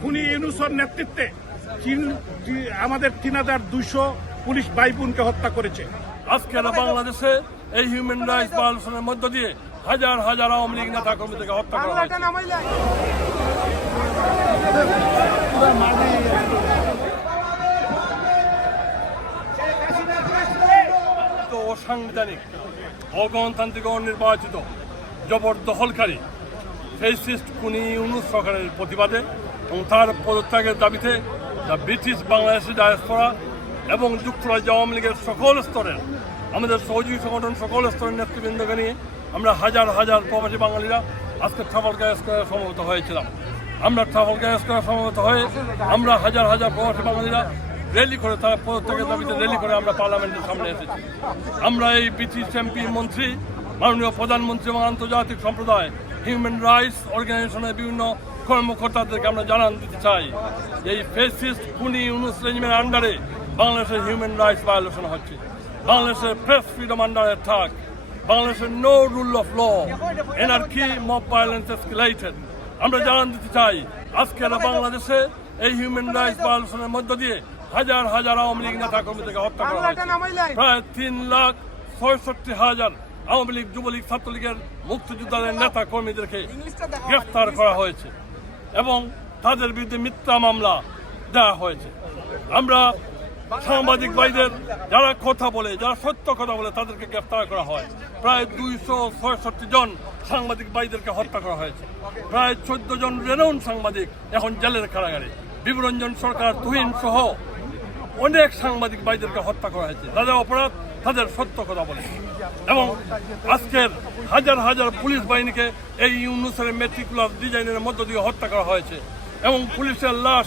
খুনি ইউনুসর নেতৃত্বে চীন- আমাদের তিন হাজার দুইশো পুলিশ ভাই বোনকে হত্যা করেছে। আজকের বাংলাদেশে এই হিউম্যান রাইটস ভায়োলেশনের মধ্য দিয়ে হাজার হাজার আওয়ামী লীগ নেতা কর্মীদেরকে হত্যা করা অসাংবিধানিক অগণতান্ত্রিক ও নির্বাচিত জবরদখলকারী ফেসিস্ট কুনি ইউনুস সরকারের প্রতিবাদে এবং তার পদত্যাগের দাবিতে ব্রিটিশ বাংলাদেশি ডায়াসপোরা এবং যুক্তরাজ্য আওয়ামী লীগের সকল স্তরের, আমাদের সহযোগী সংগঠন সকল স্তরের নেতৃবৃন্দকে নিয়ে আমরা হাজার হাজার প্রবাসী বাঙালিরা আজকে ট্রাফালগার স্কোয়ারে সমবেত হয়েছিলাম। আমরা ট্রাফালগার স্কোয়ারে সমবেত হয়ে আমরা হাজার হাজার প্রবাসী বাঙালিরা র্যালি করে তারা পদত্যাগের দাবিতে র্যালি করে আমরা পার্লামেন্টের সামনে এসেছি। আমরা এই ব্রিটিশ এমপি মন্ত্রী, মাননীয় প্রধানমন্ত্রী এবং আন্তর্জাতিক সম্প্রদায় হিউম্যান রাইটস অর্গানাইজেশনের বিভিন্ন কর্মকর্তাদেরকে আমরা জানান দিতে চাই। যে এই ফেসিস্ট খুনি ইউনুস রেজিমের আন্ডারে বাংলাদেশের হিউম্যান রাইটস ভায়োলেশন হচ্ছে। বাংলাদেশের প্রেস ফ্রিডম আন্ডার অ্যাটাক বাংলাদেশের no rule of law anarchy mob violence escalated আমরা জানান দিতে চাই আজকের বাংলাদেশে এই হিউম্যান রাইটস ভায়োলেশনের মধ্য দিয়ে হাজার হাজার আওয়ামী লীগ নেতা কর্মীদেরকে হত্যা করা হয়েছে। প্রায় তিন লাখ ছয়ষট্টি হাজার আওয়ামী লীগ যুবলীগ ছাত্রলীগের মুক্তিযোদ্ধাদের নেতা কর্মীদেরকে গ্রেফতার করা হয়েছে এবং তাদের বিরুদ্ধে মিথ্যা মামলা দেওয়া হয়েছে। আমরা সাংবাদিক ভাইদের যারা কথা বলে যারা সত্য কথা বলে তাদেরকে গ্রেফতার করা হয়। প্রায় দুইশো ছয়ষট্টি জন সাংবাদিক ভাইদেরকে হত্যা করা হয়েছে। প্রায় চোদ্দ জন রেনাউন সাংবাদিক এখন জেলের কারাগারে। বিবরঞ্জন সরকার তুহিন সহ অনেক সাংবাদিক ভাইদেরকে হত্যা করা হয়েছে। তাদের অপরাধ তাদের সত্য কথা বলে। এবং আজকের হাজার হাজার পুলিশ বাহিনীকে এই ইউনুসের মেট্রিকুলার ডিজাইনের মধ্য দিয়ে হত্যা করা হয়েছে। এবং পুলিশের লাশ,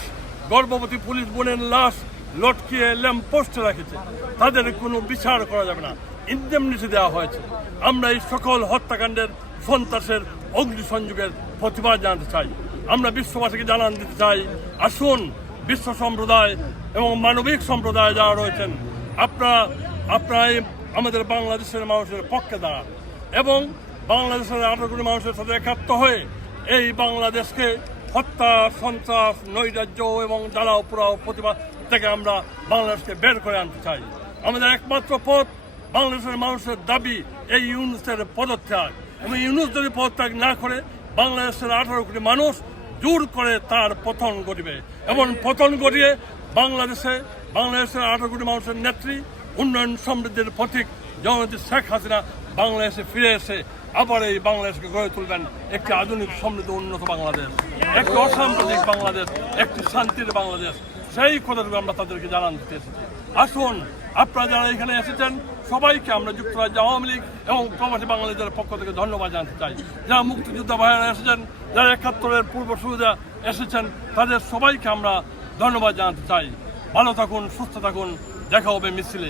গর্ভবতী পুলিশ বোনের লাশ লটকিয়ে ল্যাম্প পোস্টে রেখেছে। তাদের কোনো বিচার করা যাবে না। ইন্ডেমনিটি দেওয়া হয়েছে। আমরা এই সকল হত্যাকাণ্ডের সন্ত্রাসের অগ্নিসংযোগের প্রতিবাদ জানাতে চাই। আমরা বিশ্ববাসীকে জানান দিতে চাই, আসুন বিশ্ব সম্প্রদায় এবং মানবিক সম্প্রদায় যারা রয়েছেন, আপনারা আপনারা আমাদের বাংলাদেশের মানুষের পক্ষে দাঁড়ান এবং বাংলাদেশের আঠারো কোটি মানুষের সাথে একাত্ম হয়ে এই বাংলাদেশকে হত্যা, সন্ত্রাস, নৈরাজ্য এবং জ্বালাও পোড়াও প্রতিবাদ থেকে আমরা বাংলাদেশকে বের করে আনতে চাই। আমাদের একমাত্র পথ বাংলাদেশের মানুষের দাবি এই ইউনুসের পদত্যাগ। এবং ইউনুস যদি পদত্যাগ না করে বাংলাদেশের আঠারো কোটি মানুষ জোর করে তার পতন ঘটবে। এবং পতন ঘটিয়ে বাংলাদেশে, বাংলাদেশের আঠারো কোটি মানুষের নেত্রী, উন্নয়ন সমৃদ্ধির প্রতীক জননেত্রী শেখ হাসিনা বাংলাদেশে ফিরে এসে আবার এই বাংলাদেশকে গড়ে তুলবেন। একটি আধুনিক, সমৃদ্ধ, উন্নত বাংলাদেশ, একটি অসাম্প্রদায়িক বাংলাদেশ, একটি শান্তির বাংলাদেশ। সেই কথাটুকু আমরা তাদেরকে জানান দিতে এসেছি। আসুন আপনারা যারা এখানে এসেছেন, সবাইকে আমরা যুক্তরাজ্য আওয়ামী লীগ এবং প্রবাসী বাঙালিদের পক্ষ থেকে ধন্যবাদ জানাতে চাই। যারা মুক্তিযোদ্ধা ভাইয়েরা এসেছেন, যারা একাত্তরের পূর্ব সুবিধা এসেছেন, তাদের সবাইকে আমরা ধন্যবাদ জানাতে চাই। ভালো থাকুন, সুস্থ থাকুন, দেখা হবে মিছিলে।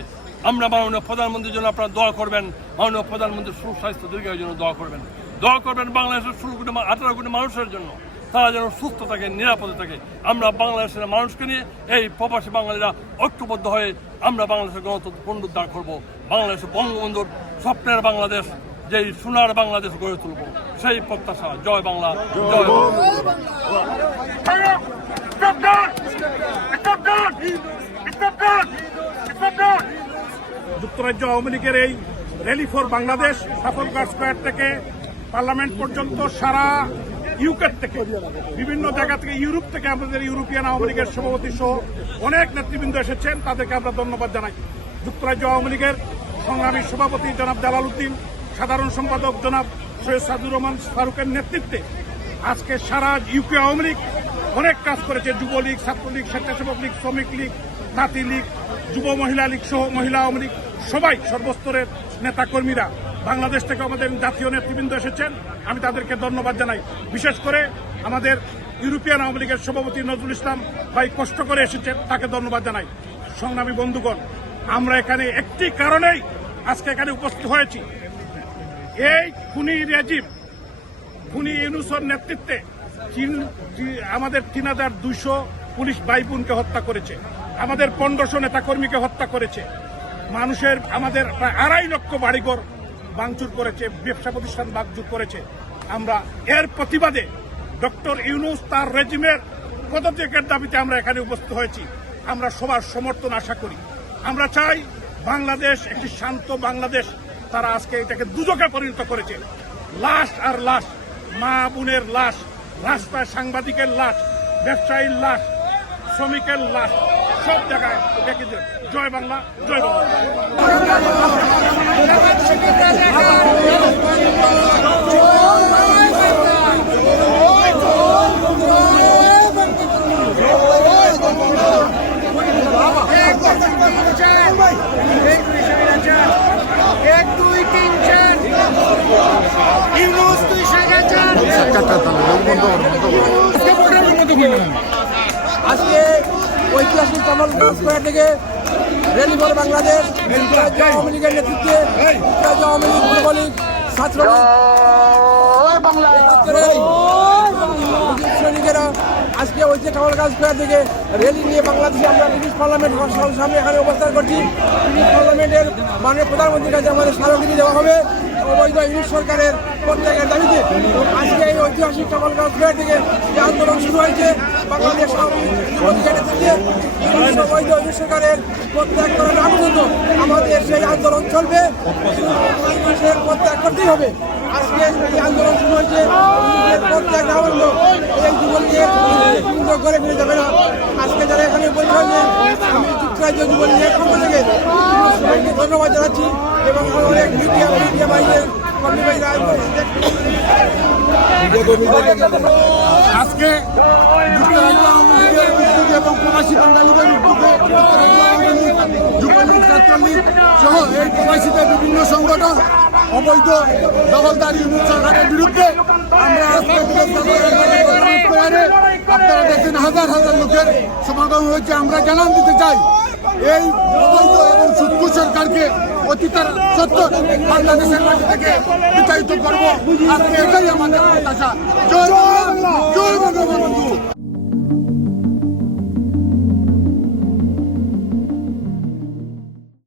আমরা মাননীয় প্রধানমন্ত্রীর জন্য আপনারা দোয়া করবেন, মাননীয় প্রধানমন্ত্রীর সুস্বাস্থ্য দীর্ঘায়ের জন্য দোয়া করবেন। দোয়া করবেন বাংলাদেশের ষোলো কোটি আঠারো কোটি মানুষের জন্য। তারা যেন সুস্থ থাকে, নিরাপদে থাকে। আমরা বাংলাদেশের মানুষকে নিয়ে, এই প্রবাসী বাঙালিরা ঐক্যবদ্ধ হয়ে আমরা বাংলাদেশের গণতন্ত্র পুনরুদ্ধার করব। বাংলাদেশের বঙ্গবন্ধুর স্বপ্নের বাংলাদেশ, যেই সোনার বাংলাদেশ গড়ে তুলব। সেই প্রত্যাশা। জয় বাংলা, জয় যুক্তরাজ্য আওয়ামী লীগের এই rally for Bangladesh Trafalgar square থেকে পার্লামেন্ট পর্যন্ত সারা ইউকের থেকে, বিভিন্ন জায়গা থেকে ইউরোপ থেকে আমাদের ইউরোপিয়ান আওয়ামী লীগের সভাপতি সহ অনেক নেতৃবৃন্দ এসেছেন। তাদেরকে আমরা ধন্যবাদ জানাই। যুক্তরাজ্য আওয়ামী লীগের সংগ্রামী সভাপতি জনাব জালাল উদ্দিন সাধারণ সম্পাদক জনাব সৈয়দ সাদুর রহমান ফারুকের নেতৃত্বে আজকে সারা ইউকে আওয়ামী লীগ অনেক কাজ করেছে। যুবলীগ, ছাত্রলীগ, স্বেচ্ছাসেবক লীগ, শ্রমিক লীগ তাঁতি লীগ, যুব মহিলা লীগ সহ মহিলা আওয়ামী লীগ, সবাই সর্বস্তরের নেতাকর্মীরা বাংলাদেশ থেকে আমাদের জাতীয় নেতৃবৃন্দ এসেছেন। আমি তাদেরকে ধন্যবাদ জানাই। বিশেষ করে আমাদের ইউরোপিয়ান আওয়ামী লীগের সভাপতি নজরুল ইসলাম ভাই কষ্ট করে এসেছেন, তাকে ধন্যবাদ জানাই। সংগ্রামী বন্ধুগণ, আমরা এখানে একটি কারণেই আজকে এখানে উপস্থিত হয়েছি। এই খুনি রেজিম, খুনি ইউনুসর নেতৃত্বে আমাদের তিন হাজার দুইশো পুলিশ ভাই বোনকে হত্যা করেছে। আমাদের পনেরোশো নেতাকর্মীকে হত্যা করেছে। মানুষের, আমাদের প্রায় আড়াই লক্ষ বাড়িঘর ভাঙচুর করেছে, ব্যবসা প্রতিষ্ঠান ভাঙচুর করেছে। আমরা এর প্রতিবাদে ডক্টর ইউনুস তার রেজিমের পদত্যাগের দাবিতে আমরা এখানে উপস্থিত হয়েছি। আমরা সবার সমর্থন আশা করি। আমরা চাই বাংলাদেশ, একটি শান্ত বাংলাদেশ, তারা আজকে এটাকে দুজকে পরিণত করেছে। লাশ আর লাশ, মা বোনের লাশ, রাস্তায় সাংবাদিকের লাশ, ব্যবসায়ীর লাশ, শ্রমিকের লাশ, সব জায়গায় দেখে যে জয় বাংলা জয় এক দুই তিন চার ইউনুস দুই সাগাচার আজকে ঐতিহাসিক কমল থেকে র্যালি ফর বাংলাদেশ। আওয়ামী লীগের নেতৃত্বে আওয়ামী লীগ যুবলীগ ছাত্রলীগ একাত্তরের সৈনিকেরা আজকে ওই যে কামালগাঁও স্কোয়ার থেকে র্যালি নিয়ে বাংলাদেশে আমরা ব্রিটিশ পার্লামেন্ট সামনে এখানে অবস্থান করছি। ব্রিটিশ পার্লামেন্টের মাননীয় প্রধানমন্ত্রীর কাছে আমাদের স্মারকলিপি দেওয়া হবে। অবৈধ ইংলিশ সরকারের প্রত্যেকের দাবিতে। আজকে ঐতিহাসিক কামালগাঁও স্কোয়ার থেকে যে আন্দোলন শুরু হয়েছে, বাংলাদেশ ইংলিশ সরকারের প্রত্যাগ করার আগ আমাদের সেই আন্দোলন চলবে। ইংলিশের প্রত্যাগ করতেই হবে। আজকে এই আন্দোলন শুরু হয়েছে প্রত্যাগ না হলো এই যুবলীগের কিন্তু ঘরে ফিরে যাবে না। আজকে যারা এখানে বৈঠক হয়েছে, আমি যুক্তরাজ্য যুবলীগের পক্ষ থেকে ধন্যবাদ জানাচ্ছি এবং অনেক মিডিয়া মিডিয়া বাইরের কর্মী ভাইরা আজকে এবং প্রবাসী বাঙালিদের উদ্যোগে যুবলীগ ছাত্রলীগ সহ এই প্রবাসীদের বিভিন্ন সংগঠন অবৈধ দখলদারি সরকারের বিরুদ্ধে আমরা আপনারা দেখেন হাজার হাজার লোকের সমাগম হয়েছে। আমরা জানান দিতে চাই এই অবৈধ এবং সুৎকু সরকারকে অতীতের সত্য বাংলাদেশের মাটি থেকে বিতাড়িত করব। আজকে এটাই আমাদের প্রত্যাশা। জয় জয় বঙ্গবন্ধু।